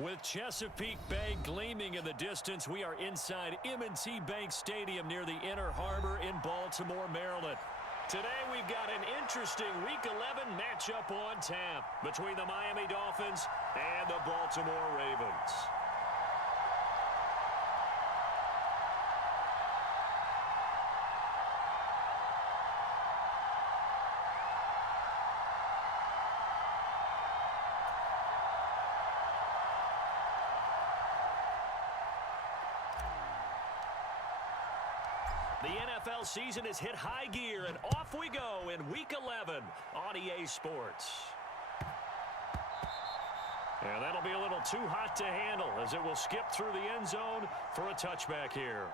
With Chesapeake Bay gleaming in the distance, we are inside M&T Bank Stadium near the Inner Harbor in Baltimore, Maryland. Today we've got an interesting Week 11 matchup on tap between the Miami Dolphins and the Baltimore Ravens. The NFL season has hit high gear, and off we go in Week 11 on EA Sports. And that'll be a little too hot to handle as it will skip through the end zone for a touchback here.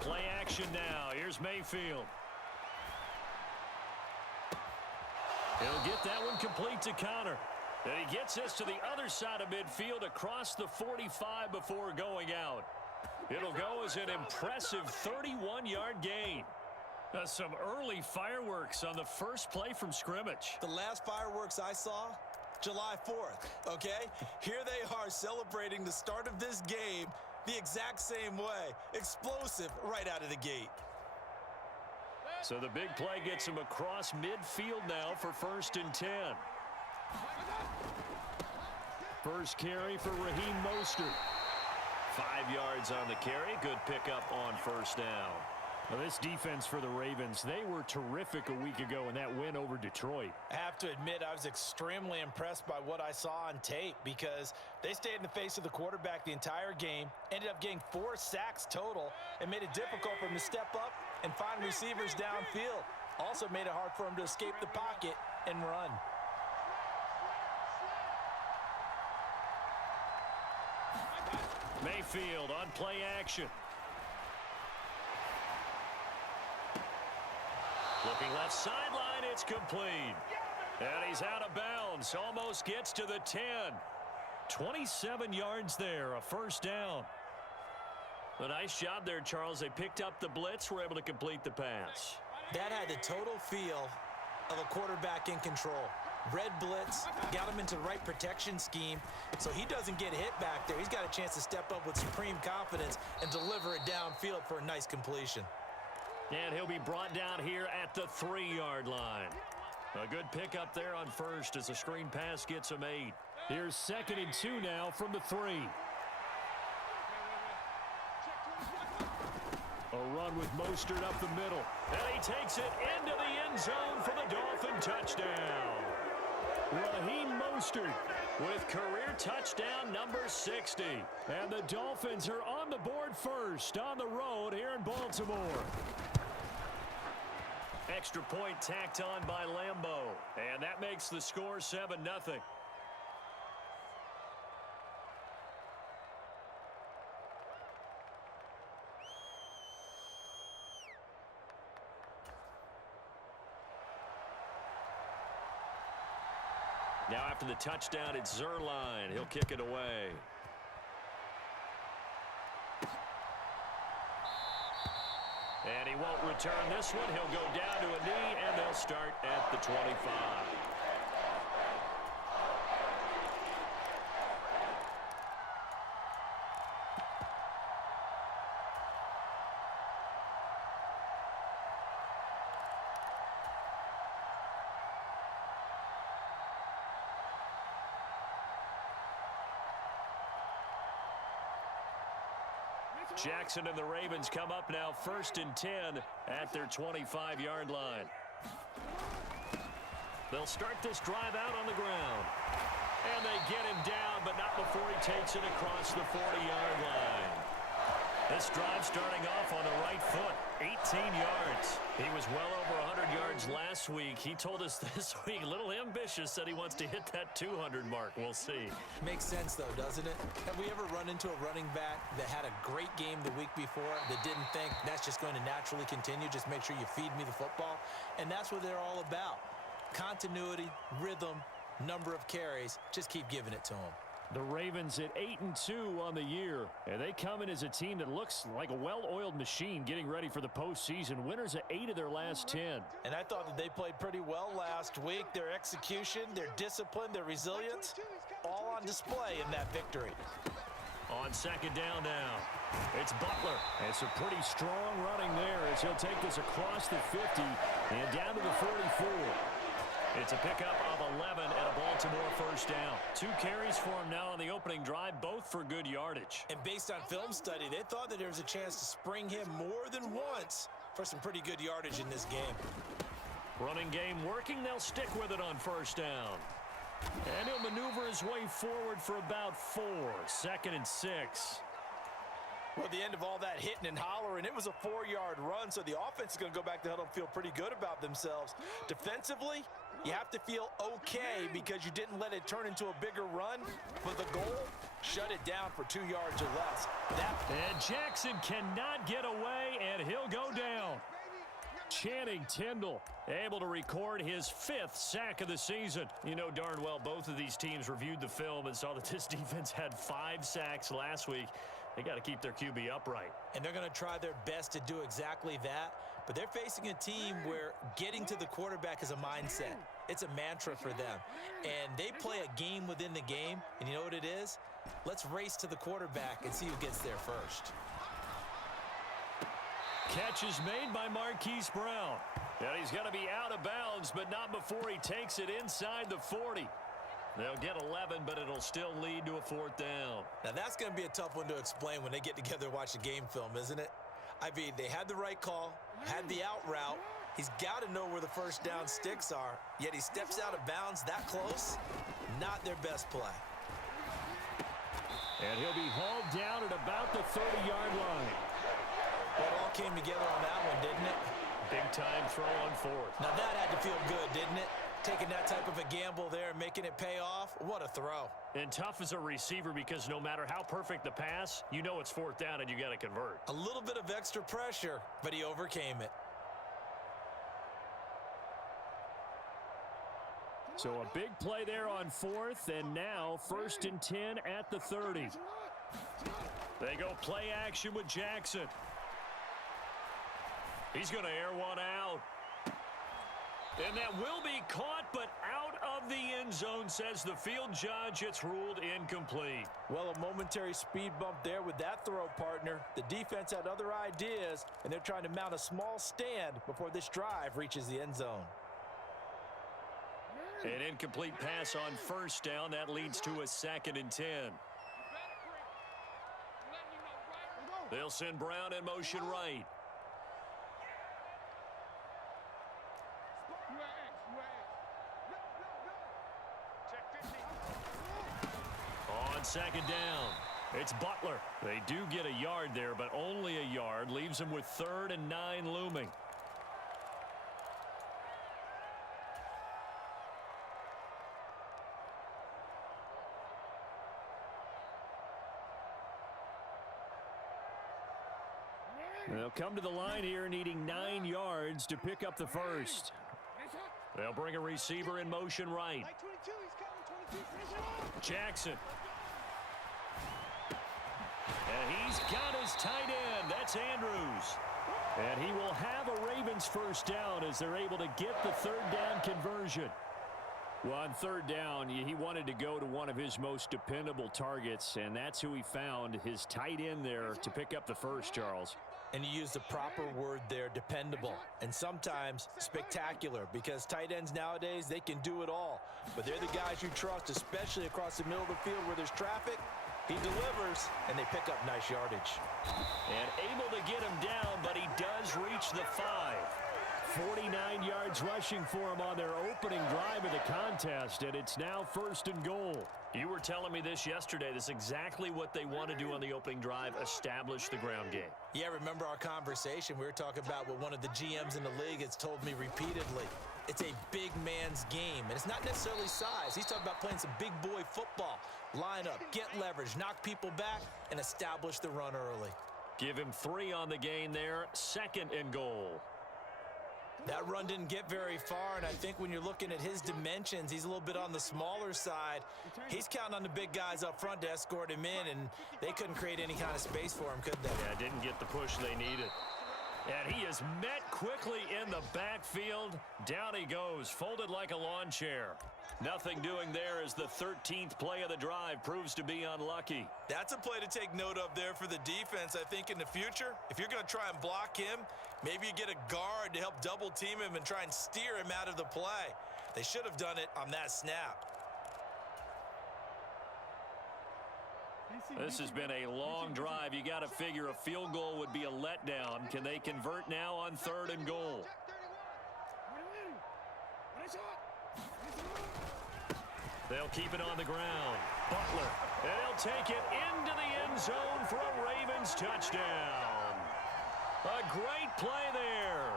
Play action now. Here's Mayfield. He'll get that one complete to Connor. And he gets us to the other side of midfield across the 45 before going out. It'll go as an impressive 31-yard gain. Some early fireworks on the first play from scrimmage. The last fireworks I saw, July 4th, okay? Here they are celebrating the start of this game the exact same way. Explosive right out of the gate. So the big play gets him across midfield now for 1st and 10. First carry for Raheem Mostert. 5 yards on the carry. Good pickup on 1st down. Now this defense for the Ravens, they were terrific a week ago in that win over Detroit. I have to admit, I was extremely impressed by what I saw on tape because they stayed in the face of the quarterback the entire game, ended up getting 4 sacks total, and made it difficult for him to step up and find receivers downfield. Also made it hard for him to escape the pocket and run. Mayfield on play action. Looking left sideline, it's complete. And he's out of bounds, almost gets to the 10. 27 yards there, a 1st down. A nice job there, Charles. They picked up the blitz, were able to complete the pass. That had the total feel of a quarterback in control. Red blitz, got him into the right protection scheme, so he doesn't get hit back there. He's got a chance to step up with supreme confidence and deliver it downfield for a nice completion. And he'll be brought down here at the 3-yard line. A good pickup there on 1st as the screen pass gets him 8. Here's 2nd and 2 now from the 3. A run with Mostert up the middle. And he takes it into the end zone for the Dolphin touchdown. Raheem Mostert with career touchdown number 60. And the Dolphins are on the board first on the road here in Baltimore. Extra point tacked on by Lambeau. And that makes the score 7-0. Now after the touchdown, it's Zerline. He'll kick it away. And he won't return this one. He'll go down to a knee, and they'll start at the 25. Jackson and the Ravens come up now 1st and 10 at their 25-yard line. They'll start this drive out on the ground. And they get him down, but not before he takes it across the 40-yard line. This drive starting off on the right foot. 18 yards. He was well over 100 yards last week. He told us this week, a little ambitious, said he wants to hit that 200 mark. We'll see. Makes sense, though, doesn't it? Have we ever run into a running back that had a great game the week before that didn't think that's just going to naturally continue? Just make sure you feed me the football. And that's what they're all about. Continuity, rhythm, number of carries. Just keep giving it to them. The Ravens at 8-2 on the year, and they come in as a team that looks like a well-oiled machine getting ready for the postseason. Winners of 8 of their last 10. And I thought that they played pretty well last week. Their execution, their discipline, their resilience, all on display in that victory. On second down now, it's Butler. And some pretty strong running there as he'll take this across the 50 and down to the 44. It's a pickup of 11 and a Baltimore first down. 2 carries for him now on the opening drive, both for good yardage. And based on film study, they thought that there was a chance to spring him more than once for some pretty good yardage in this game. Running game working. They'll stick with it on first down. And he'll maneuver his way forward for about 4. 2nd and 6. Well, at the end of all that hitting and hollering, it was a 4-yard run, so the offense is going to go back to huddle and feel pretty good about themselves. Defensively, you have to feel okay because you didn't let it turn into a bigger run, but the goal, shut it down for 2 yards or less. And Jackson cannot get away, and he'll go down. Channing Tindall able to record his 5th sack of the season. You know darn well both of these teams reviewed the film and saw that this defense had 5 sacks last week. They got to keep their QB upright. And they're going to try their best to do exactly that. But they're facing a team where getting to the quarterback is a mindset. It's a mantra for them. And they play a game within the game. And you know what it is? Let's race to the quarterback and see who gets there first. Catch is made by Marquise Brown. And he's going to be out of bounds, but not before he takes it inside the 40. They'll get 11, but it'll still lead to a 4th down. Now, that's going to be a tough one to explain when they get together and watch the game film, isn't it? I mean, they had the right call, had the out route. He's got to know where the first down sticks are, yet he steps out of bounds that close. Not their best play. And he'll be hauled down at about the 30-yard line. Well, it all came together on that one, didn't it? Big-time throw on 4th. Now, that had to feel good, didn't it? Taking that type of a gamble there and making it pay off. What a throw. And tough as a receiver because no matter how perfect the pass, you know it's 4th down and you got to convert. A little bit of extra pressure, but he overcame it. So a big play there on 4th, and now 1st and 10 at the 30. They go play action with Jackson. He's going to air one out. And that will be caught, but out of the end zone, says the field judge. It's ruled incomplete. Well, a momentary speed bump there with that throw, partner. The defense had other ideas, and they're trying to mount a small stand before this drive reaches the end zone. An incomplete pass on first down. That leads to a 2nd and 10. They'll send Brown in motion right. On 2nd down, it's Butler. They do get a yard there, but only a yard. Leaves them with 3rd and 9 looming. They'll come to the line here needing 9 yards to pick up the first. They'll bring a receiver in motion right. Jackson. And he's got his tight end. That's Andrews. And he will have a Ravens first down as they're able to get the 3rd down conversion. Well, on 3rd down, he wanted to go to one of his most dependable targets, and that's who he found, his tight end there, to pick up the first, Charles. And you used the proper word there, dependable, and sometimes spectacular, because tight ends nowadays, they can do it all. But they're the guys you trust, especially across the middle of the field where there's traffic. He delivers, and they pick up nice yardage. And able to get him down, but he does reach the 5. 49 yards rushing for him on their opening drive of the contest, and it's now 1st and goal. You were telling me this yesterday. This is exactly what they want to do on the opening drive, establish the ground game. Yeah, remember our conversation? We were talking about what one of the GMs in the league has told me repeatedly. It's a big man's game, and it's not necessarily size. He's talking about playing some big boy football. Line up, get leverage, knock people back, and establish the run early. Give him 3 on the gain there, 2nd and goal. That run didn't get very far, and I think when you're looking at his dimensions, he's a little bit on the smaller side. He's counting on the big guys up front to escort him in, and they couldn't create any kind of space for him, could they? Yeah, didn't get the push they needed. And he is met quickly in the backfield. Down he goes, folded like a lawn chair. Nothing doing there as the 13th play of the drive proves to be unlucky. That's a play to take note of there for the defense, I think, in the future. If you're going to try and block him, maybe you get a guard to help double team him and try and steer him out of the play. They should have done it on that snap. This has been a long drive. You got to figure a field goal would be a letdown. Can they convert now on 3rd and goal? They'll keep it on the ground. Butler, and he'll take it into the end zone for a Ravens touchdown. A great play there.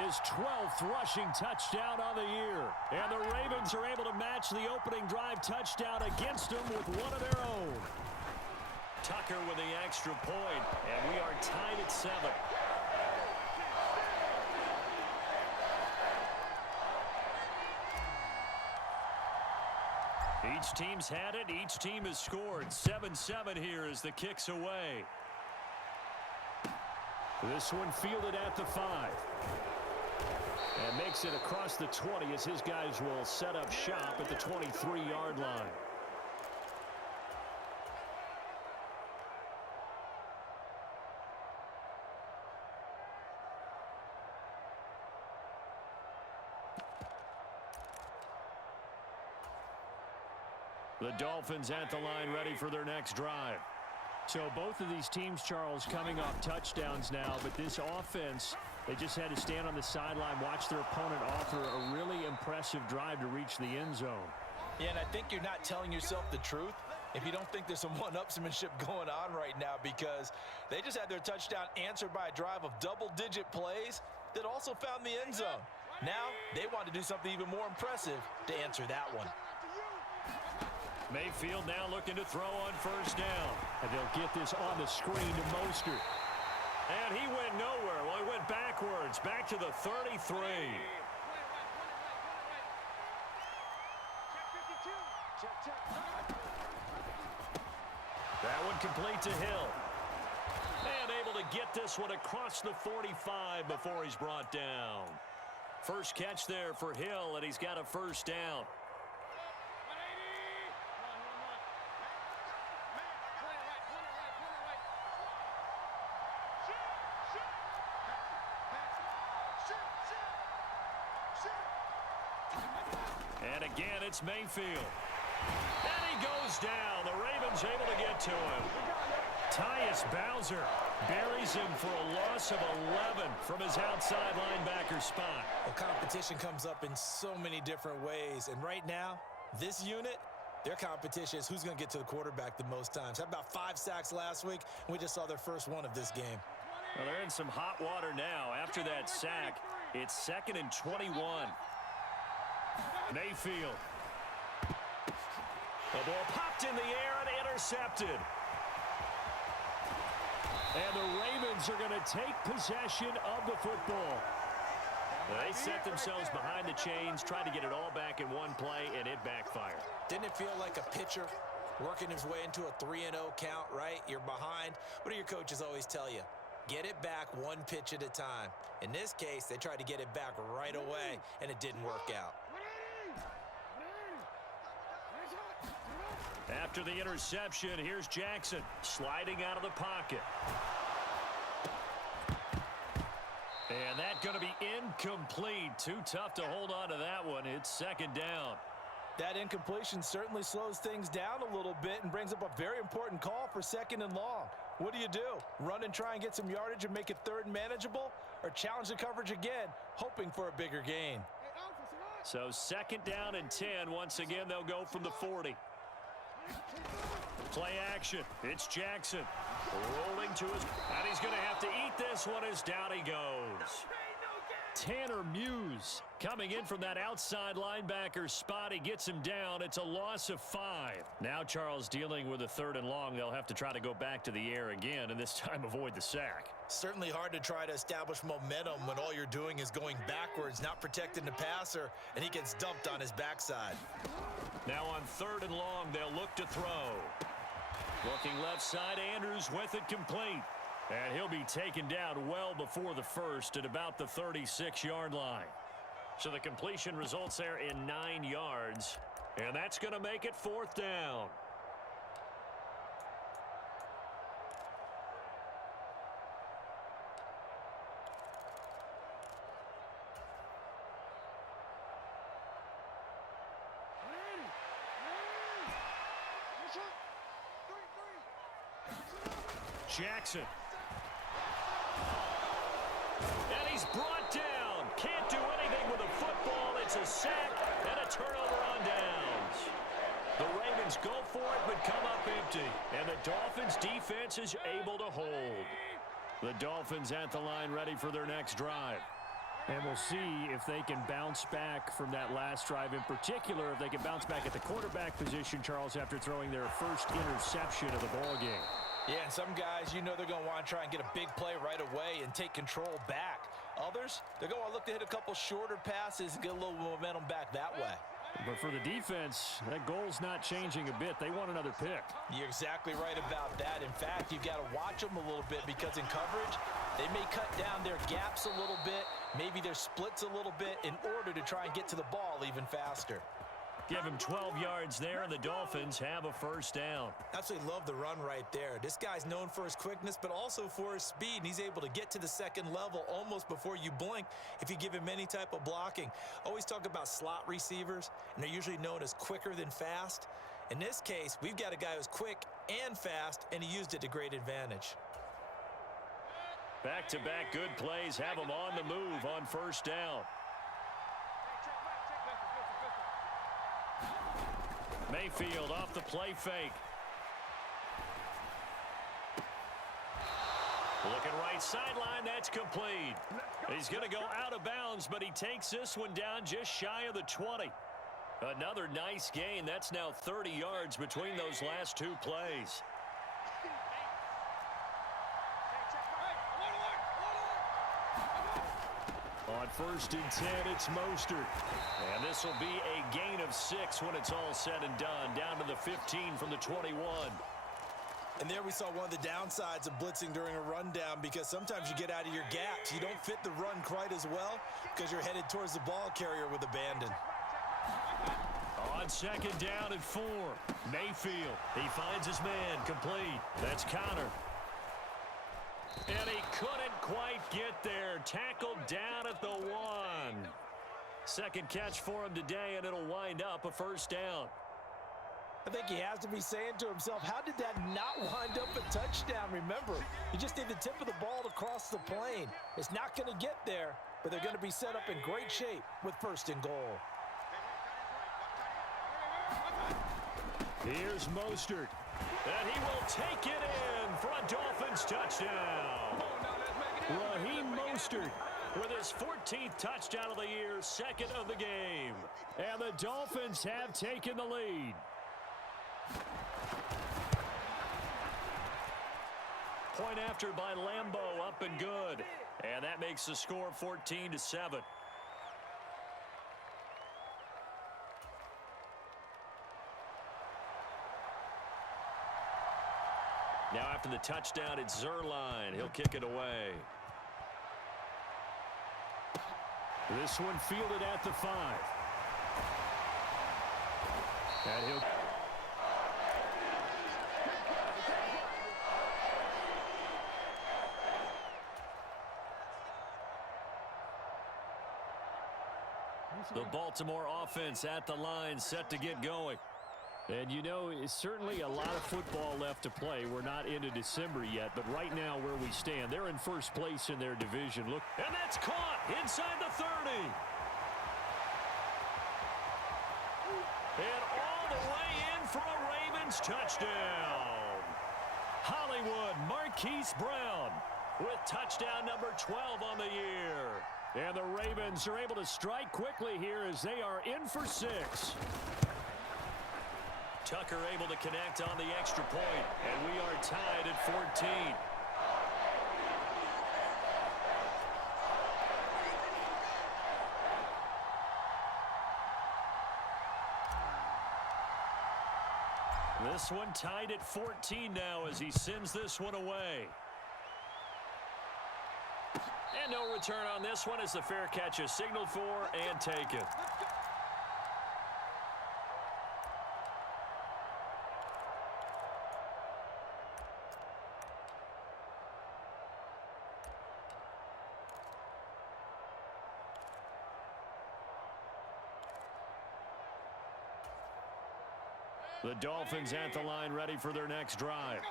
His 12th rushing touchdown on the year. And the Ravens are able to match the opening drive touchdown against them with one of their own. Tucker with the extra point, and we are tied at 7. Each team's had it. Each team has scored. 7-7 here as the kick's away. This one fielded at the 5. And makes it across the 20 as his guys will set up shop at the 23-yard line. The Dolphins at the line ready for their next drive. So both of these teams, Charles, coming off touchdowns now, but this offense, they just had to stand on the sideline, watch their opponent offer a really impressive drive to reach the end zone. Yeah, and I think you're not telling yourself the truth if you don't think there's some one-upsmanship going on right now, because they just had their touchdown answered by a drive of double-digit plays that also found the end zone. Now they want to do something even more impressive to answer that one. Mayfield now looking to throw on 1st down. And they'll get this on the screen to Mostert. And he went nowhere. Well, he went backwards, back to the 33. That one complete to Hill. And able to get this one across the 45 before he's brought down. First catch there for Hill, and he's got a 1st down. And again, it's Mayfield. And he goes down. The Ravens able to get to him. Tyus Bowser buries him for a loss of 11 from his outside linebacker spot. Well, competition comes up in so many different ways. And right now, this unit, their competition is who's going to get to the quarterback the most times. Had about 5 sacks last week, and we just saw their first one of this game. Well, they're in some hot water now. After that sack, it's 2nd and 21. Mayfield. The ball popped in the air and intercepted. And the Ravens are going to take possession of the football. They set themselves behind the chains, tried to get it all back in one play, and it backfired. Didn't it feel like a pitcher working his way into a 3-0 count, right? You're behind. What do your coaches always tell you? Get it back one pitch at a time. In this case, they tried to get it back right away, and it didn't work out. After the interception, here's Jackson sliding out of the pocket. And that's going to be incomplete. Too tough to hold on to that one. It's 2nd down. That incompletion certainly slows things down a little bit and brings up a very important call for 2nd and long. What do? Run and try and get some yardage and make it 3rd and manageable? or challenge the coverage again, hoping for a bigger gain. So 2nd down and 10. Once again, they'll go from the 40. Play action. It's Jackson. Rolling to his... And he's going to have to eat this one as down he goes. Tanner Muse coming in from that outside linebacker spot. He gets him down. It's a loss of 5. Now Charles dealing with a 3rd and long. They'll have to try to go back to the air again, and this time avoid the sack. Certainly hard to try to establish momentum when all you're doing is going backwards, not protecting the passer, and he gets dumped on his backside. Now on 3rd and long, they'll look to throw. Looking left side, Andrews with it complete. And he'll be taken down well before the 1st at about the 36-yard line. So the completion results there in 9 yards. And that's going to make it 4th down. Jackson. And he's brought down. Can't do anything with a football. It's a sack and a turnover on downs. The Ravens go for it but come up empty. And the Dolphins defense is able to hold. The Dolphins at the line ready for their next drive. And we'll see if they can bounce back from that last drive in particular, if they can bounce back at the quarterback position, Charles, after throwing their first interception of the ballgame. Yeah, and some guys, you know they're going to want to try and get a big play right away and take control back. Others, they're going to look to hit a couple shorter passes and get a little momentum back that way. But for the defense, that goal's not changing a bit. They want another pick. You're exactly right about that. In fact, you've got to watch them a little bit because in coverage, they may cut down their gaps a little bit, maybe their splits a little bit in order to try and get to the ball even faster. Give him 12 yards there, and the Dolphins have a 1st down. Absolutely love the run right there. This guy's known for his quickness, but also for his speed, and he's able to get to the 2nd level almost before you blink if you give him any type of blocking. Always talk about slot receivers, and they're usually known as quicker than fast. In this case, we've got a guy who's quick and fast, and he used it to great advantage. Back-to-back good plays have him on the move on 1st down. Mayfield off the play fake. Looking right sideline, that's complete. He's going to go out of bounds, but he takes this one down just shy of the 20. Another nice gain. That's now 30 yards between those last 2 plays. On 1st and 10, it's Mostert. And this will be a gain of 6 when it's all said and done. Down to the 15 from the 21. And there we saw one of the downsides of blitzing during a rundown because sometimes you get out of your gaps. You don't fit the run quite as well because you're headed towards the ball carrier with abandon. On 2nd down and 4, Mayfield. He finds his man complete. That's Connor. And he couldn't quite get there. Tackled down at the 1. 2nd catch for him today, and it'll wind up a 1st down. I think he has to be saying to himself, how did that not wind up a touchdown? Remember, you just need the tip of the ball to cross the plane. It's not going to get there, but they're going to be set up in great shape with 1st and goal. Here's Mostert. And he will take it in for a Dolphins touchdown. Raheem Mostert with his 14th touchdown of the year, 2nd of the game. And the Dolphins have taken the lead. Point after by Lambeau, up and good. And that makes the score 14-7. Now after the touchdown, it's Zerline. He'll kick it away. This one fielded at the 5. And he'll... The Baltimore offense at the line, set to get going. And you know, it's certainly a lot of football left to play. We're not into December yet, but right now where we stand, they're in first place in their division. Look, and that's caught inside the 30. And all the way in for a Ravens touchdown. Hollywood Marquise Brown with touchdown number 12 on the year. And the Ravens are able to strike quickly here as they are in for 6. Tucker able to connect on the extra point, and we are tied at 14. This one tied at 14 now as he sends this one away. And no return on this one as the fair catch is signaled for and taken. The Dolphins at the line ready for their next drive.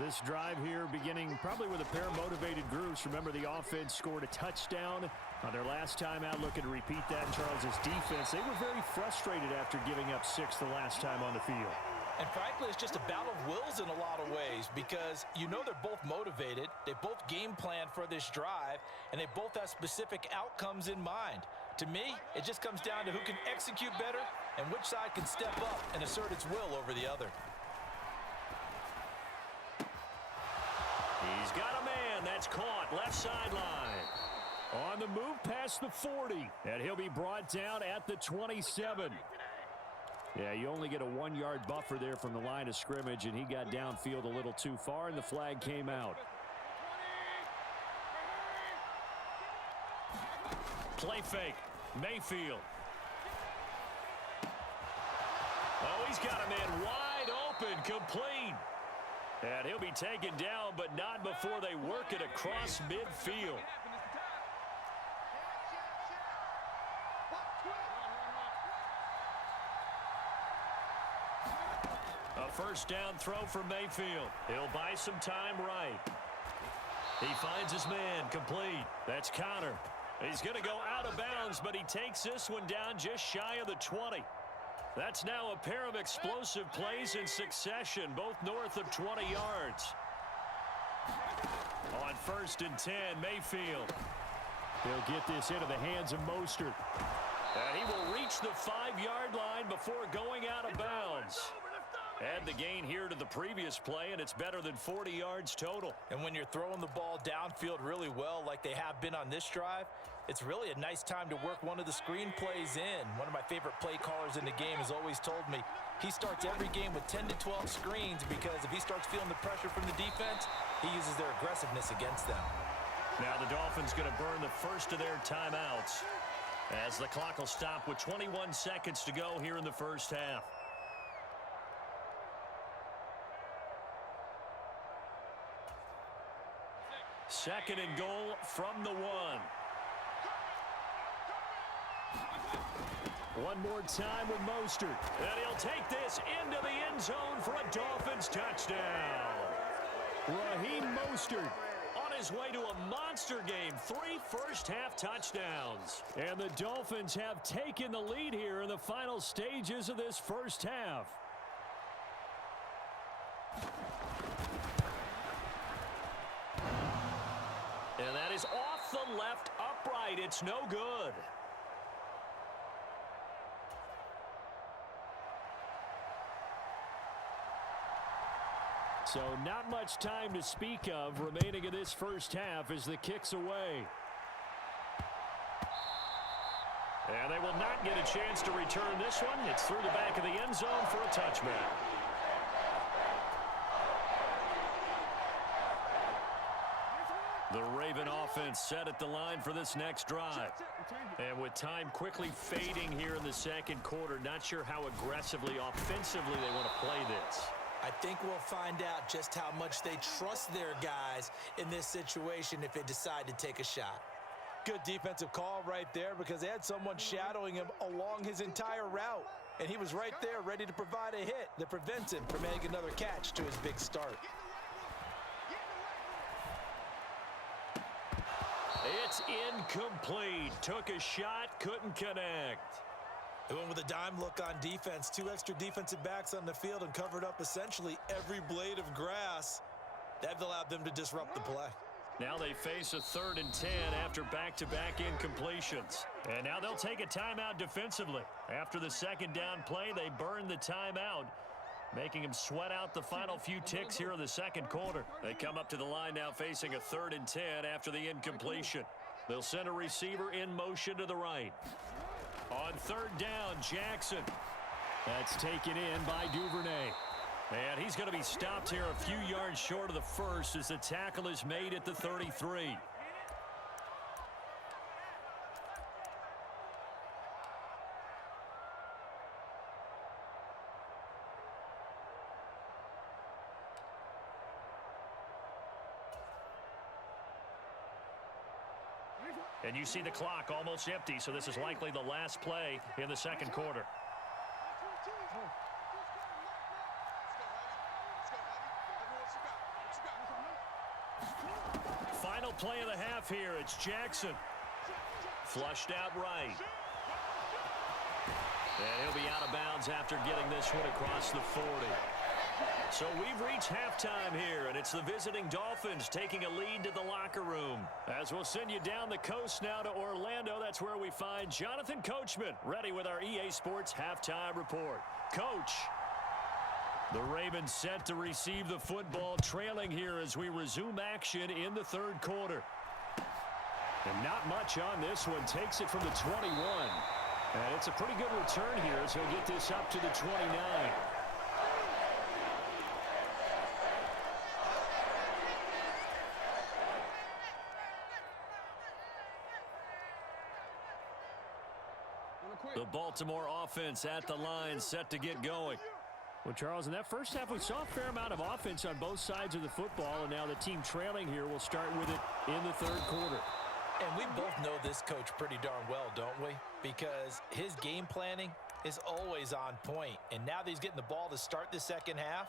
This drive here beginning probably with a pair of motivated groups. Remember, the offense scored a touchdown on their last time out. Looking to repeat that in Charles's defense. They were very frustrated after giving up 6 the last time on the field. And frankly, it's just a battle of wills in a lot of ways because you know they're both motivated. They both game plan for this drive, and they both have specific outcomes in mind. To me, it just comes down to who can execute better and which side can step up and assert its will over the other. He's got a man. That's caught left sideline. On the move past the 40. And he'll be brought down at the 27. Yeah, you only get a 1-yard buffer there from the line of scrimmage, and he got downfield a little too far, and the flag came out. Play fake. Mayfield. Oh, he's got a man wide open, complete. And he'll be taken down, but not before they work it across midfield. A first down throw for Mayfield. He'll buy some time right. He finds his man, complete. That's Connor. He's going to go out of bounds, but he takes this one down just shy of the 20. That's now a pair of explosive plays in succession, both north of 20 yards. On 1st and 10, Mayfield. He'll get this into the hands of Mostert. And he will reach the 5-yard line before going out of bounds. Add the gain here to the previous play, and it's better than 40 yards total. And when you're throwing the ball downfield really well like they have been on this drive, it's really a nice time to work one of the screen plays in. One of my favorite play callers in the game has always told me he starts every game with 10 to 12 screens because if he starts feeling the pressure from the defense, he uses their aggressiveness against them. Now the Dolphins going to burn the first of their timeouts as the clock will stop with 21 seconds to go here in the first half. Second and goal from the 1. One more time with Mostert. And he'll take this into the end zone for a Dolphins touchdown. Raheem Mostert on his way to a monster game. 3 first-half touchdowns. And the Dolphins have taken the lead here in the final stages of this first half. And that is off the left upright. It's no good. So not much time to speak of remaining in this first half as the kick's away. And they will not get a chance to return this one. It's through the back of the end zone for a touchback. The Raven offense set at the line for this next drive. And with time quickly fading here in the second quarter, not sure how aggressively, offensively they want to play this. I think we'll find out just how much they trust their guys in this situation if they decide to take a shot. Good defensive call right there because they had someone shadowing him along his entire route. and he was right there ready to provide a hit that prevents him from making another catch to his big start. It's incomplete. Took a shot, couldn't connect. They went with a dime look on defense. 2 extra defensive backs on the field and covered up essentially every blade of grass. That allowed them to disrupt the play. Now they face a 3rd and 10 after back-to-back incompletions. And now they'll take a timeout defensively. After the second down play, they burn the timeout, making them sweat out the final few ticks here in the second quarter. They come up to the line now facing a 3rd and 10 after the incompletion. They'll send a receiver in motion to the right. On 3rd down, Jackson. That's taken in by Duvernay. And he's going to be stopped here a few yards short of the first as the tackle is made at the 33. And you see the clock almost empty, so this is likely the last play in the second quarter. Final play of the half here. It's Jackson. Flushed out right. And he'll be out of bounds after getting this one across the 40. So we've reached halftime here, and it's the visiting Dolphins taking a lead to the locker room. As we'll send you down the coast now to Orlando, that's where we find Jonathan Coachman, ready with our EA Sports halftime report. Coach, the Ravens set to receive the football, trailing here as we resume action in the third quarter. And not much on this one. Takes it from the 21. And it's a pretty good return here as he'll get this up to the 29. The Baltimore offense at the line, set to get going. Well, Charles, in that first half, we saw a fair amount of offense on both sides of the football, and now the team trailing here will start with it in the third quarter. And we both know this coach pretty darn well, don't we? Because his game planning is always on point. And now that he's getting the ball to start the second half,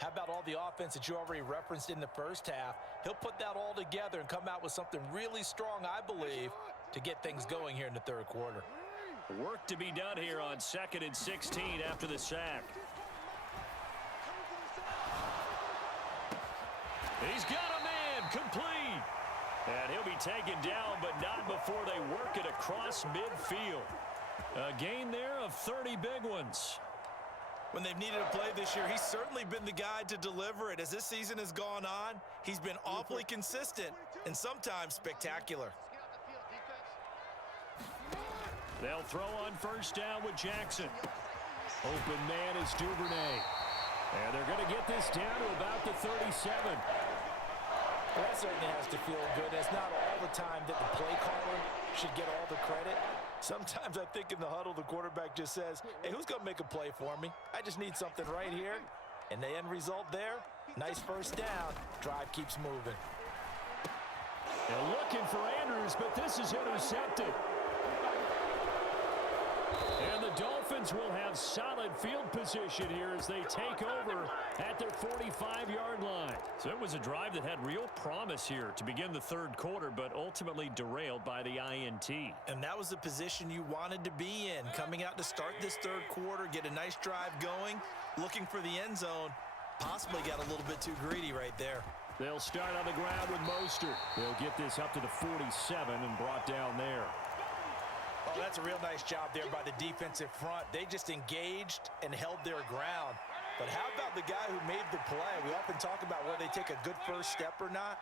how about all the offense that you already referenced in the first half? He'll put that all together and come out with something really strong, I believe, to get things going here in the third quarter. Work to be done here on 2nd and 16 after the sack. He's got a man, complete. And he'll be taken down, but not before they work it across midfield. A gain there of 30 big ones. When they've needed a play this year, he's certainly been the guy to deliver it. As this season has gone on, he's been awfully consistent and sometimes spectacular. They'll throw on first down with Jackson. Open man is Duvernay. And they're going to get this down to about the 37. Well, that certainly has to feel good. It's not all the time that the play caller should get all the credit. Sometimes I think in the huddle, the quarterback just says, hey, who's going to make a play for me? I just need something right here. And the end result there, nice first down. Drive keeps moving. They're looking for Andrews, but this is intercepted. And the Dolphins will have solid field position here as they take over at their 45-yard line. So it was a drive that had real promise here to begin the third quarter, but ultimately derailed by the INT. And that was the position you wanted to be in, coming out to start this third quarter, get a nice drive going, looking for the end zone. Possibly got a little bit too greedy right there. They'll start on the ground with Mostert. They'll get this up to the 47 and brought down there. Oh, that's a real nice job there by the defensive front. They just engaged and held their ground. But how about the guy who made the play? We often talk about whether they take a good first step or not.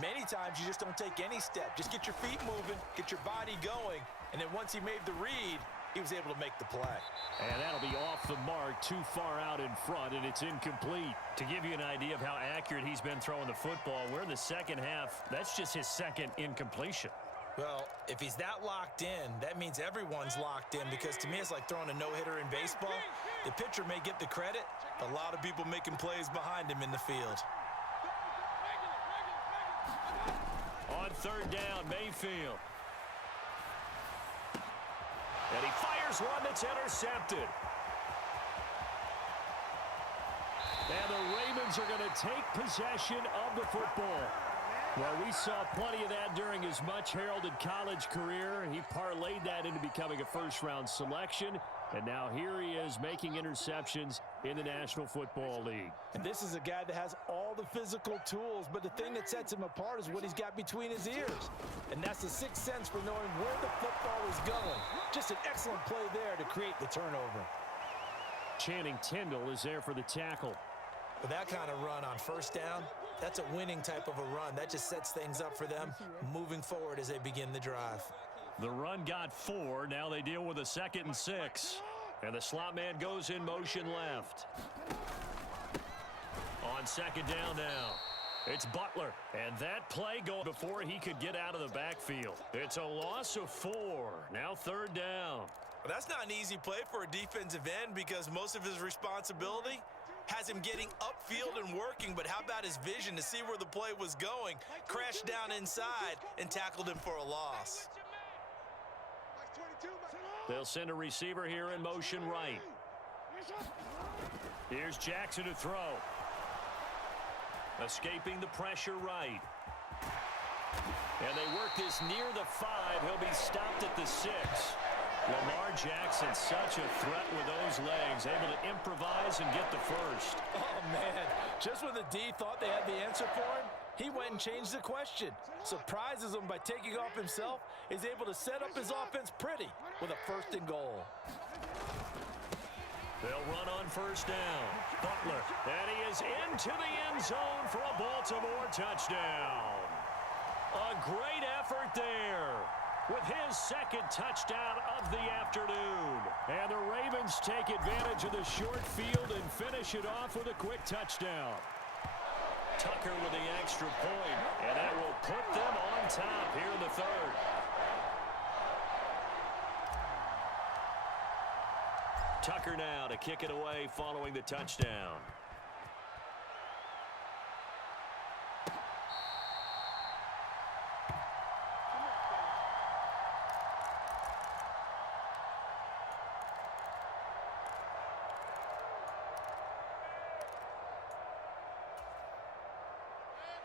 Many times you just don't take any step. Just get your feet moving, get your body going, and then once he made the read, he was able to make the play. And that'll be off the mark, too far out in front, and it's incomplete. To give you an idea of how accurate he's been throwing the football, we're in the second half. That's just his second incompletion. Well, if he's that locked in, that means everyone's locked in, because to me it's like throwing a no-hitter in baseball. The pitcher may get the credit, but a lot of people making plays behind him in the field. On third down, Mayfield. And he fires one that's intercepted. And the Ravens are going to take possession of the football. Well, we saw plenty of that during his much-heralded college career. He parlayed that into becoming a first-round selection. And now here he is making interceptions in the National Football League. And this is a guy that has all the physical tools, but the thing that sets him apart is what he's got between his ears. And that's the sixth sense for knowing where the football is going. Just an excellent play there to create the turnover. Channing Tindall is there for the tackle. With that kind of run on first down, that's a winning type of a run. That just sets things up for them moving forward as they begin the drive. The run got 4. Now they deal with a 2nd and 6. And the slot man goes in motion left. On 2nd down now, it's Butler. And that play going before he could get out of the backfield. It's a loss of 4. Now 3rd down. Well, that's not an easy play for a defensive end because most of his responsibility has him getting upfield and working, but how about his vision to see where the play was going? Crashed down inside and tackled him for a loss. They'll send a receiver here in motion right. Here's Jackson to throw. Escaping the pressure right. And they work this near the 5. He'll be stopped at the 6. Lamar Jackson, such a threat with those legs, able to improvise and get the first. Oh, man. Just when the D thought they had the answer for him, he went and changed the question. Surprises him by taking off himself. Is able to set up his offense pretty with a 1st and goal. They'll run on 1st down. Butler, and he is into the end zone for a Baltimore touchdown. A great effort there with his 2nd touchdown of the afternoon. And the Ravens take advantage of the short field and finish it off with a quick touchdown. Tucker with the extra point, and that will put them on top here in the 3rd. Tucker now to kick it away following the touchdown.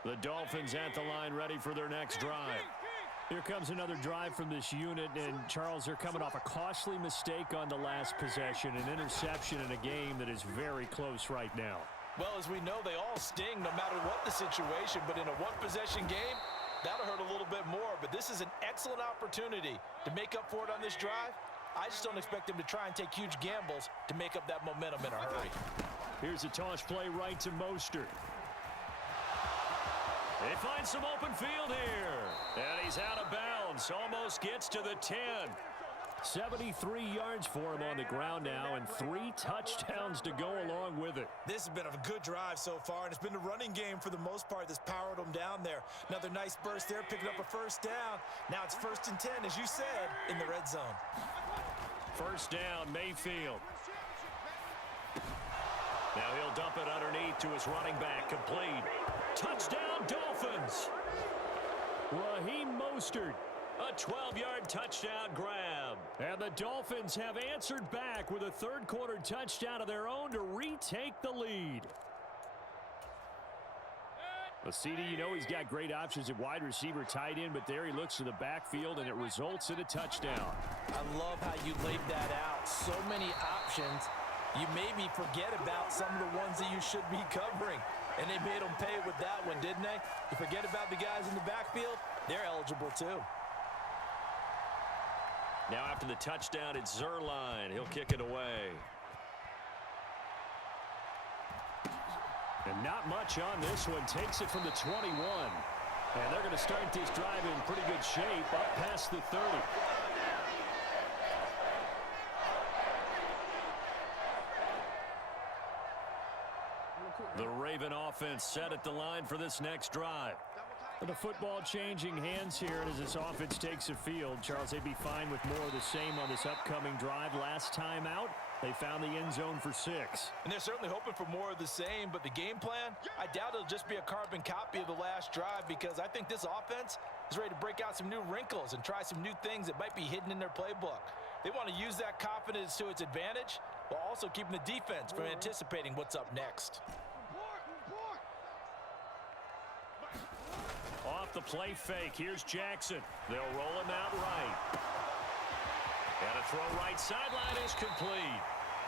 The Dolphins at the line ready for their next drive. Here comes another drive from this unit, and Charles, they're coming off a costly mistake on the last possession, an interception in a game that is very close right now. Well, as we know, they all sting no matter what the situation, but in a one-possession game, that'll hurt a little bit more. But this is an excellent opportunity to make up for it on this drive. I just don't expect them to try and take huge gambles to make up that momentum in a hurry. Here's a toss play right to Mostert. They find some open field here. And he's out of bounds. Almost gets to the 10. 73 yards for him on the ground now and 3 touchdowns to go along with it. This has been a good drive so far, and it's been the running game for the most part that's powered them down there. Another nice burst there, picking up a 1st down. Now it's 1st and 10, as you said, in the red zone. 1st down, Mayfield. Now he'll dump it underneath to his running back, complete. Touchdown, Dolphins. Raheem Mostert, a 12-yard touchdown grab. And the Dolphins have answered back with a 3rd quarter touchdown of their own to retake the lead. Well, CD, you know he's got great options at wide receiver, tight end, but there he looks to the backfield, and it results in a touchdown. I love how you laid that out. So many options. You maybe forget about some of the ones that you should be covering. And they made them pay with that one, didn't they? You forget about the guys in the backfield, they're eligible too. Now after the touchdown, it's Zuerlein. He'll kick it away. And not much on this one. Takes it from the 21. And they're going to start this drive in pretty good shape up past the 30. The Raven offense set at the line for this next drive. The football changing hands here, and as this offense takes the field, Charles, they'd be fine with more of the same on this upcoming drive. Last time out, they found the end zone for 6. And they're certainly hoping for more of the same, but the game plan, I doubt it'll just be a carbon copy of the last drive, because I think this offense is ready to break out some new wrinkles and try some new things that might be hidden in their playbook. They want to use that confidence to its advantage while also keeping the defense from anticipating what's up next. Off the play fake, here's Jackson. They'll roll him out right. And a throw right sideline is complete.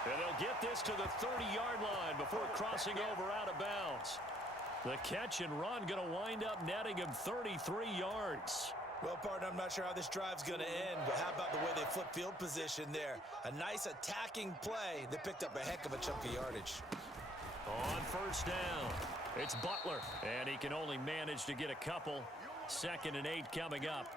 And they'll get this to the 30-yard line before crossing over out of bounds. The catch and run going to wind up netting him 33 yards. Well, partner, I'm not sure how this drive's going to end, but how about the way they flip field position there? A nice attacking play that picked up a heck of a chunk of yardage. On first down, it's Butler, and he can only manage to get a couple. 2nd and 8 coming up.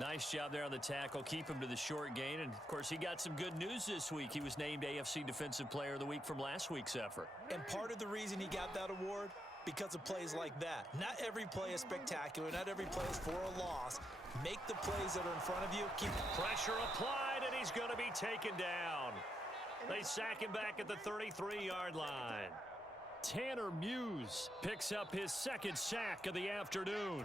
Nice job there on the tackle. Keep him to the short gain. And, of course, he got some good news this week. He was named AFC Defensive Player of the Week from last week's effort. And part of the reason he got that award, because of plays like that. Not every play is spectacular. Not every play is for a loss. Make the plays that are in front of you. Keep pressure applied, and he's going to be taken down. They sack him back at the 33-yard line. Tanner Muse picks up his 2nd sack of the afternoon.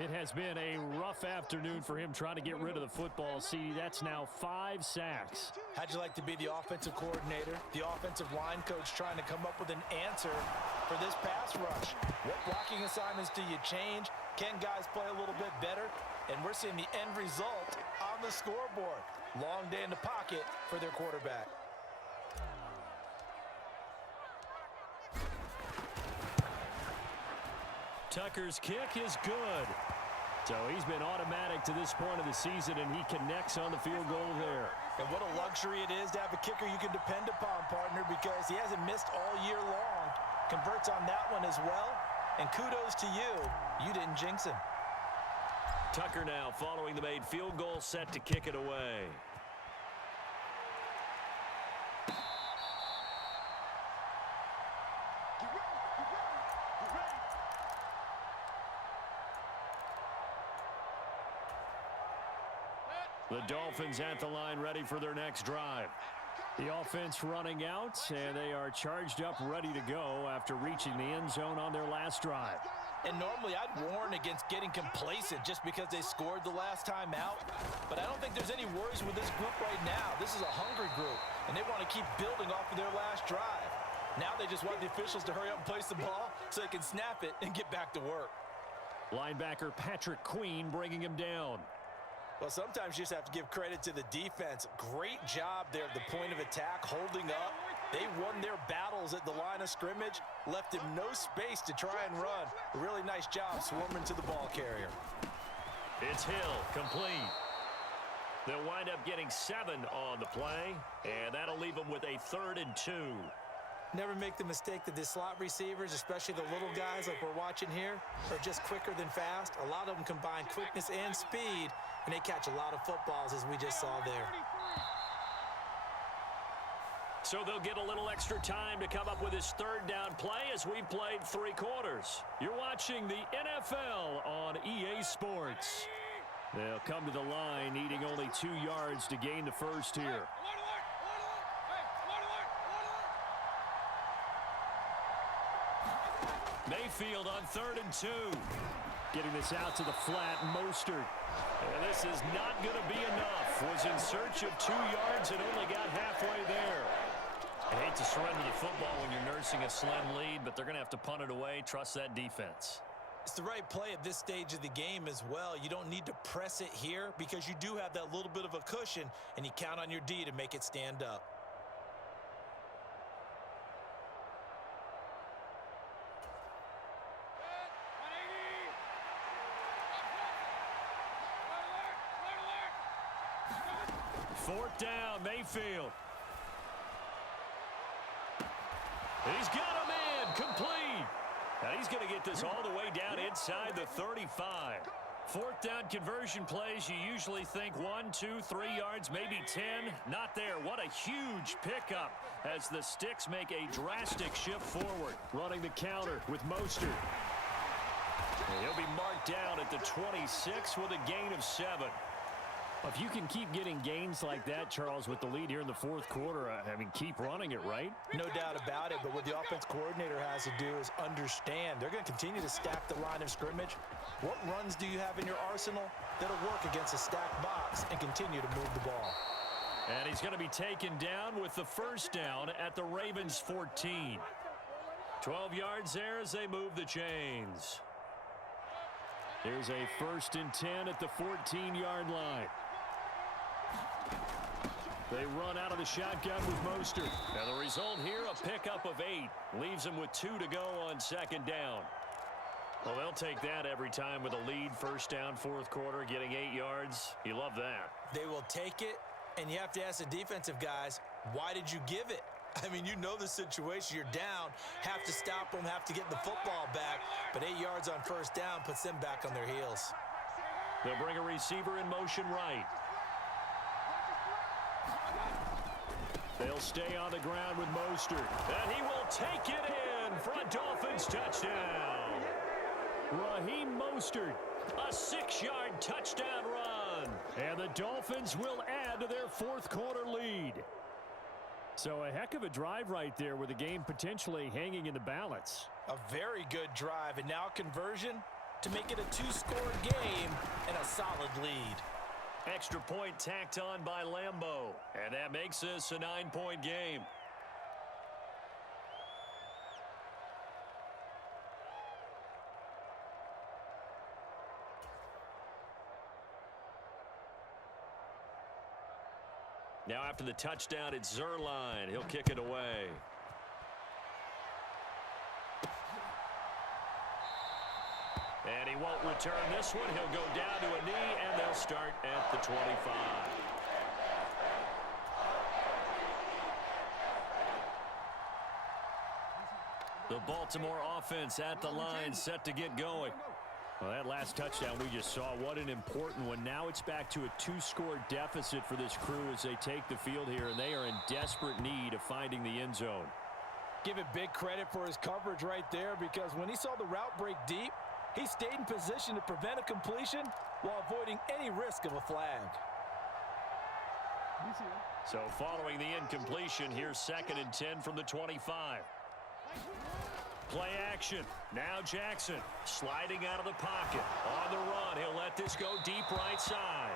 It has been a rough afternoon for him trying to get rid of the football. See, that's now 5 sacks. How'd you like to be the offensive coordinator, the offensive line coach trying to come up with an answer for this pass rush? What blocking assignments do you change? Can guys play a little bit better? And we're seeing the end result on the scoreboard. Long day in the pocket for their quarterback. Tucker's kick is good. So he's been automatic to this point of the season, and he connects on the field goal there. And what a luxury it is to have a kicker you can depend upon, partner, because he hasn't missed all year long. Converts on that one as well. And kudos to you. You didn't jinx him. Tucker now following the made field goal, set to kick it away. The Dolphins at the line, ready for their next drive. The offense running out, and they are charged up, ready to go after reaching the end zone on their last drive. And normally I'd warn against getting complacent just because they scored the last time out. But I don't think there's any worries with this group right now. This is a hungry group, and they want to keep building off of their last drive. Now they just want the officials to hurry up and place the ball so they can snap it and get back to work. Linebacker Patrick Queen bringing him down. Well, sometimes you just have to give credit to the defense. Great job there at the point of attack, holding up. They won their battles at the line of scrimmage, left him no space to try and run. A really nice job swarming to the ball carrier. It's Hill, complete. They'll wind up getting 7 on the play, and that'll leave them with a 3rd and 2. Never make the mistake that the slot receivers, especially the little guys like we're watching here, are just quicker than fast. A lot of them combine quickness and speed, and they catch a lot of footballs, as we just saw there. So they'll get a little extra time to come up with his 3rd down play as we've played 3 quarters. You're watching the NFL on EA Sports. They'll come to the line, needing only 2 yards to gain the first here. Mayfield on 3rd and 2. Getting this out to the flat, Mostert. And this is not going to be enough. Was in search of 2 yards and only got halfway there. I hate to surrender the football when you're nursing a slim lead, but they're going to have to punt it away. Trust that defense. It's the right play at this stage of the game as well. You don't need to press it here because you do have that little bit of a cushion, and you count on your D to make it stand up. Fourth down, Mayfield. He's got a man, complete. And he's going to get this all the way down inside the 35. 4th down conversion plays, you usually think 1, 2, 3 yards, maybe 10. Not there. What a huge pickup as the Sticks make a drastic shift forward. Running the counter with Mostert. He'll be marked down at the 26 with a gain of 7. If you can keep getting gains like that, Charles, with the lead here in the fourth quarter, I mean, keep running it, right? No doubt about it, but what the offense coordinator has to do is understand they're going to continue to stack the line of scrimmage. What runs do you have in your arsenal that'll work against a stacked box and continue to move the ball? And he's going to be taken down with the first down at the Ravens 14. 12 yards there as they move the chains. Here's a 1st and 10 at the 14-yard line. They run out of the shotgun with Mostert. Now the result here, a pickup of 8. Leaves them with 2 to go on 2nd down. Well, they'll take that every time with a lead. 1st down, 4th quarter, getting 8 yards. You love that. They will take it, and you have to ask the defensive guys, why did you give it? I mean, you know the situation. You're down, have to stop them, have to get the football back. But 8 yards on 1st down puts them back on their heels. They'll bring a receiver in motion right. They'll stay on the ground with Mostert. And he will take it in for a Dolphins touchdown. Raheem Mostert, a 6-yard touchdown run. And the Dolphins will add to their 4th quarter lead. So a heck of a drive right there with the game potentially hanging in the balance. A very good drive, and now conversion to make it a 2-score game and a solid lead. Extra point tacked on by Lambeau. And that makes this a 9-point game. Now after the touchdown, it's Zerline. He'll kick it away. And he won't return this one. He'll go down to a knee, and they'll start at the 25. The Baltimore offense at the line, set to get going. Well, that last touchdown we just saw, what an important one. Now it's back to a 2-score deficit for this crew as they take the field here, and they are in desperate need of finding the end zone. Give it big credit for his coverage right there, because when he saw the route break deep, he stayed in position to prevent a completion while avoiding any risk of a flag. So following the incompletion, here's 2nd and 10 from the 25. Play action. Now Jackson sliding out of the pocket. On the run, he'll let this go deep right side.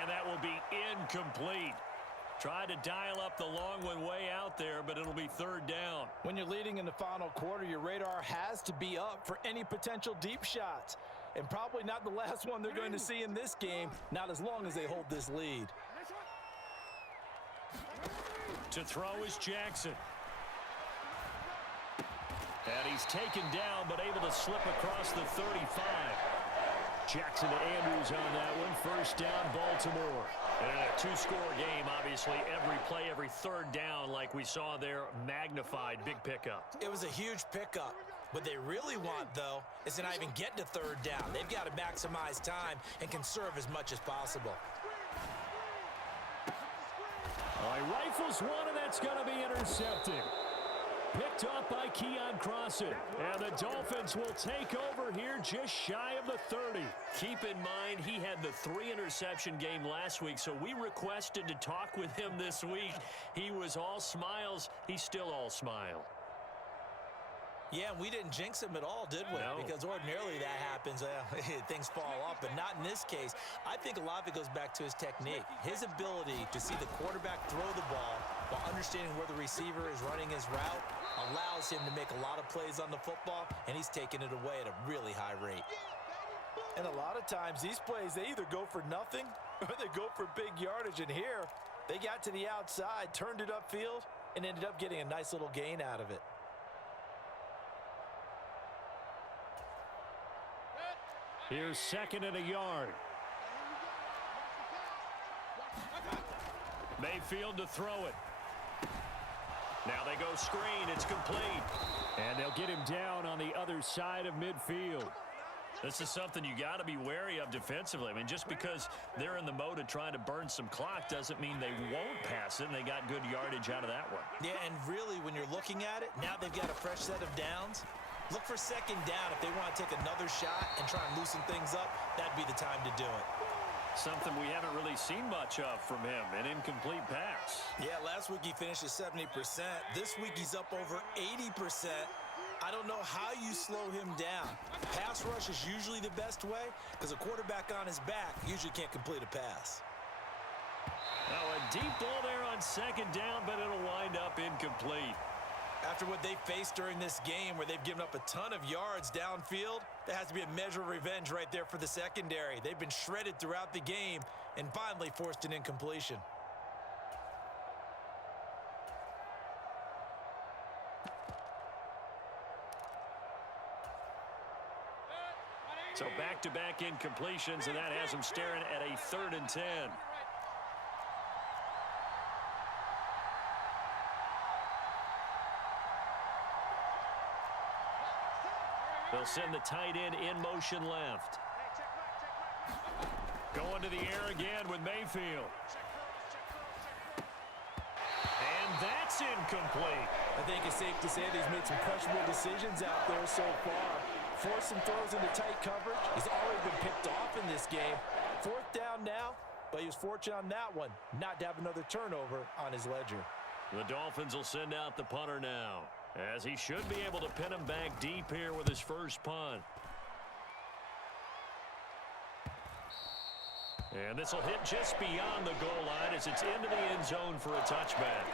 And that will be incomplete. Tried to dial up the long one way out there, but it'll be 3rd down. When you're leading in the final quarter, your radar has to be up for any potential deep shots. And probably not the last one they're going to see in this game, not as long as they hold this lead. To throw is Jackson. And he's taken down, but able to slip across the 35. Jackson to Andrews on that one. 1st down, Baltimore. And in a 2-score game, obviously, every play, every 3rd down, like we saw there, magnified. Big pickup. It was a huge pickup. What they really want, though, is to not even get to 3rd down. They've got to maximize time and conserve as much as possible. He rifles one, and that's going to be intercepted. Picked up by Keon Crossen. And the Dolphins will take over here just shy of the 30. Keep in mind, he had the 3-interception game last week, so we requested to talk with him this week. He was all smiles. He's still all smile. Yeah, we didn't jinx him at all, did we? No. Because ordinarily that happens. Things fall off, but not in this case. I think a lot of it goes back to his technique. His ability to see the quarterback throw the ball while understanding where the receiver is running his route allows him to make a lot of plays on the football, and he's taking it away at a really high rate. And a lot of times these plays, they either go for nothing or they go for big yardage. And here, they got to the outside, turned it upfield, and ended up getting a nice little gain out of it. Here's 2nd and a yard. Mayfield to throw it. Now they go screen. It's complete. And they'll get him down on the other side of midfield. This is something you got to be wary of defensively. I mean, just because they're in the mode of trying to burn some clock doesn't mean they won't pass it, and they got good yardage out of that one. Yeah, and really, when you're looking at it, now they've got a fresh set of downs. Look for 2nd down. If they want to take another shot and try and loosen things up, that'd be the time to do it. Something we haven't really seen much of from him, an incomplete pass. Yeah, last week he finished at 70%. This week he's up over 80%. I don't know how you slow him down. Pass rush is usually the best way because a quarterback on his back usually can't complete a pass. Now a deep ball there on second down, but it'll wind up incomplete. After what they faced during this game where they've given up a ton of yards downfield, there has to be a measure of revenge right there for the secondary. They've been shredded throughout the game and finally forced an incompletion. So back-to-back incompletions, and that has them staring at a 3rd and 10. They'll send the tight end in motion left. Going to the air again with Mayfield. And that's incomplete. I think it's safe to say that he's made some questionable decisions out there so far. Forcing throws into tight coverage. He's already been picked off in this game. 4th down now, but he was fortunate on that one not to have another turnover on his ledger. The Dolphins will send out the punter now, as he should be able to pin him back deep here with his first punt. And this will hit just beyond the goal line as it's into the end zone for a touchback.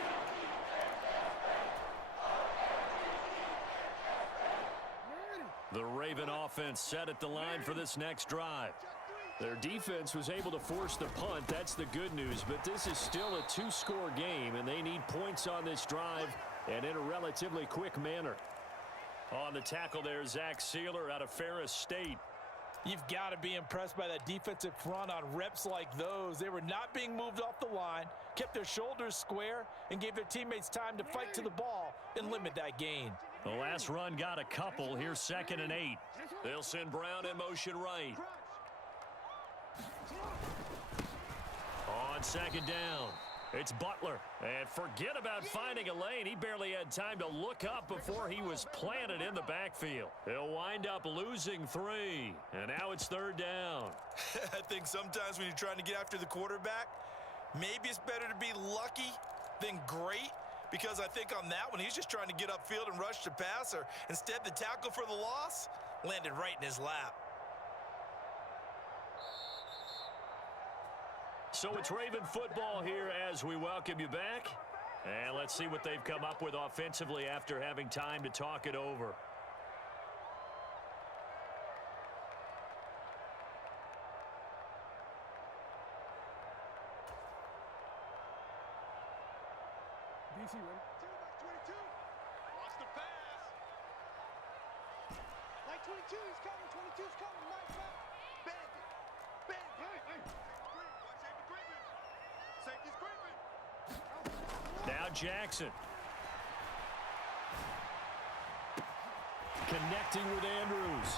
The Raven offense set at the line for this next drive. Their defense was able to force the punt. That's the good news, but this is still a 2-score game, and they need points on this drive and in a relatively quick manner. On the tackle there, Zach Sealer out of Ferris State. You've got to be impressed by that defensive front on reps like those. They were not being moved off the line, kept their shoulders square, and gave their teammates time to fight to the ball and limit that gain. The last run got a couple. Here's 2nd and 8. They'll send Brown in motion right. On 2nd down, it's Butler. And forget about finding a lane. He barely had time to look up before he was planted in the backfield. He'll wind up losing 3. And now it's 3rd down. I think sometimes when you're trying to get after the quarterback, maybe it's better to be lucky than great. Because I think on that one, he's just trying to get upfield and rush the passer. Instead, the tackle for the loss landed right in his lap. So it's Raven football here as we welcome you back. And let's see what they've come up with offensively after having time to talk it over. DC ready. 22. Watch the pass. Like 22, he's coming. 22's coming. Nice man. Bend it. Bend it. Hey. Safety's creeping. Now Jackson. Connecting with Andrews.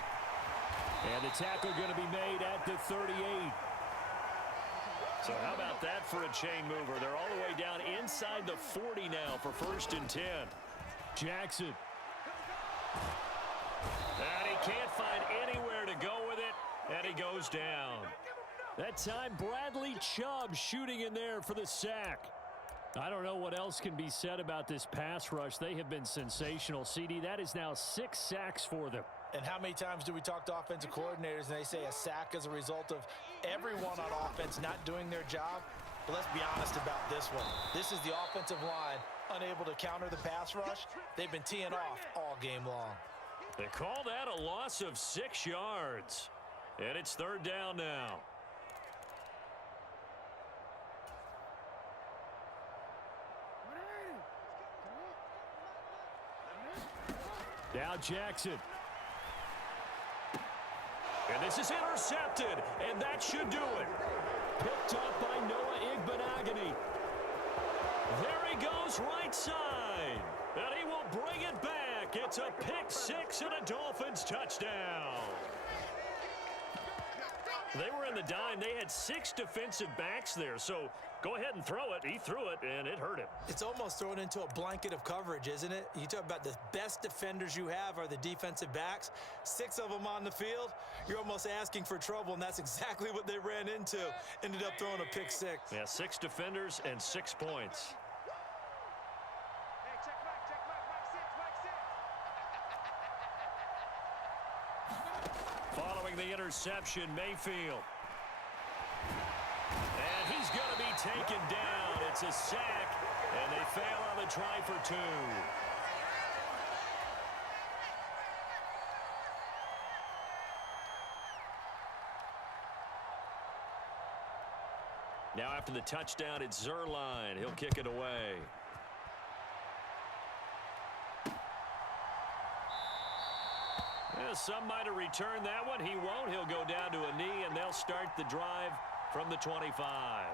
And the tackle going to be made at the 38. So how about that for a chain mover? They're all the way down inside the 40 now for 1st and 10. Jackson. And he can't find anywhere to go with it, and he goes down. That time, Bradley Chubb shooting in there for the sack. I don't know what else can be said about this pass rush. They have been sensational. CD, that is now 6 sacks for them. And how many times do we talk to offensive coordinators and they say a sack as a result of everyone on offense not doing their job? But let's be honest about this one. This is the offensive line unable to counter the pass rush. They've been teeing off all game long. They call that a loss of 6 yards. And it's 3rd down now. Now Jackson. And this is intercepted, and that should do it. Picked up by Noah Igbenogany. There he goes right side, and he will bring it back. It's a pick 6 and a Dolphins touchdown. They were in the dime. They had 6 defensive backs there, so go ahead and throw it. He threw it, and it hurt him. It's almost thrown into a blanket of coverage, isn't it? You talk about the best defenders you have are the defensive backs. 6 of them on the field. You're almost asking for trouble, and that's exactly what they ran into. Ended up throwing a pick 6. Yeah, 6 defenders and 6 points. Hey, check Mike, Mike 6, Mike 6. Following the interception, Mayfield. And he's going to be taken down. It's a sack, and they fail on the try for 2. Now after the touchdown, it's Zerline. He'll kick it away. Some might have returned that one. He won't. He'll go down to a knee, and they'll start the drive from the 25.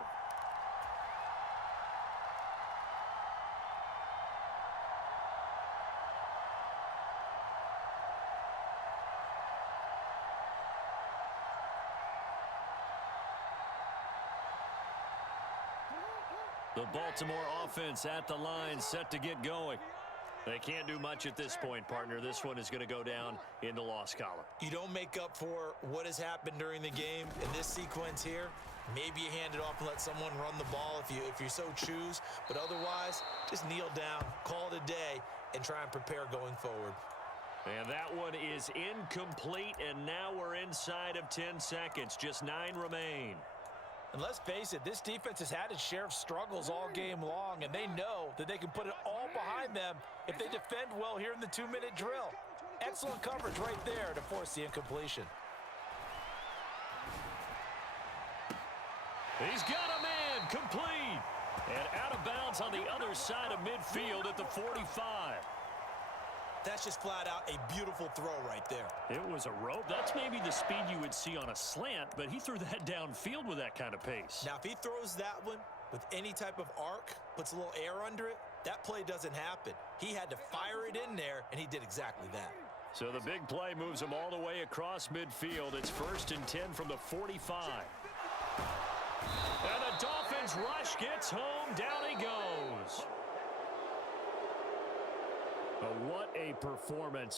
The Baltimore offense at the line, set to get going. They can't do much at this point, partner. This one is going to go down in the loss column. You don't make up for what has happened during the game in this sequence here. Maybe you hand it off and let someone run the ball if you so choose. But otherwise, just kneel down, call it a day, and try and prepare going forward. And that one is incomplete, and now we're inside of 10 seconds. Just 9 remain. And let's face it, this defense has had its share of struggles all game long, and they know that they can put it all behind them if they defend well here in the 2-minute drill. Excellent coverage right there to force the incompletion. He's got a man, complete. And out of bounds on the other side of midfield at the 45. That's just flat out a beautiful throw right there. It was a rope. That's maybe the speed you would see on a slant, but he threw that downfield with that kind of pace. Now, if he throws that one with any type of arc, puts a little air under it, that play doesn't happen. He had to fire it in there, and he did exactly that. So the big play moves him all the way across midfield. It's 1st and 10 from the 45. And the Dolphins rush gets home. Down he goes. But what a performance.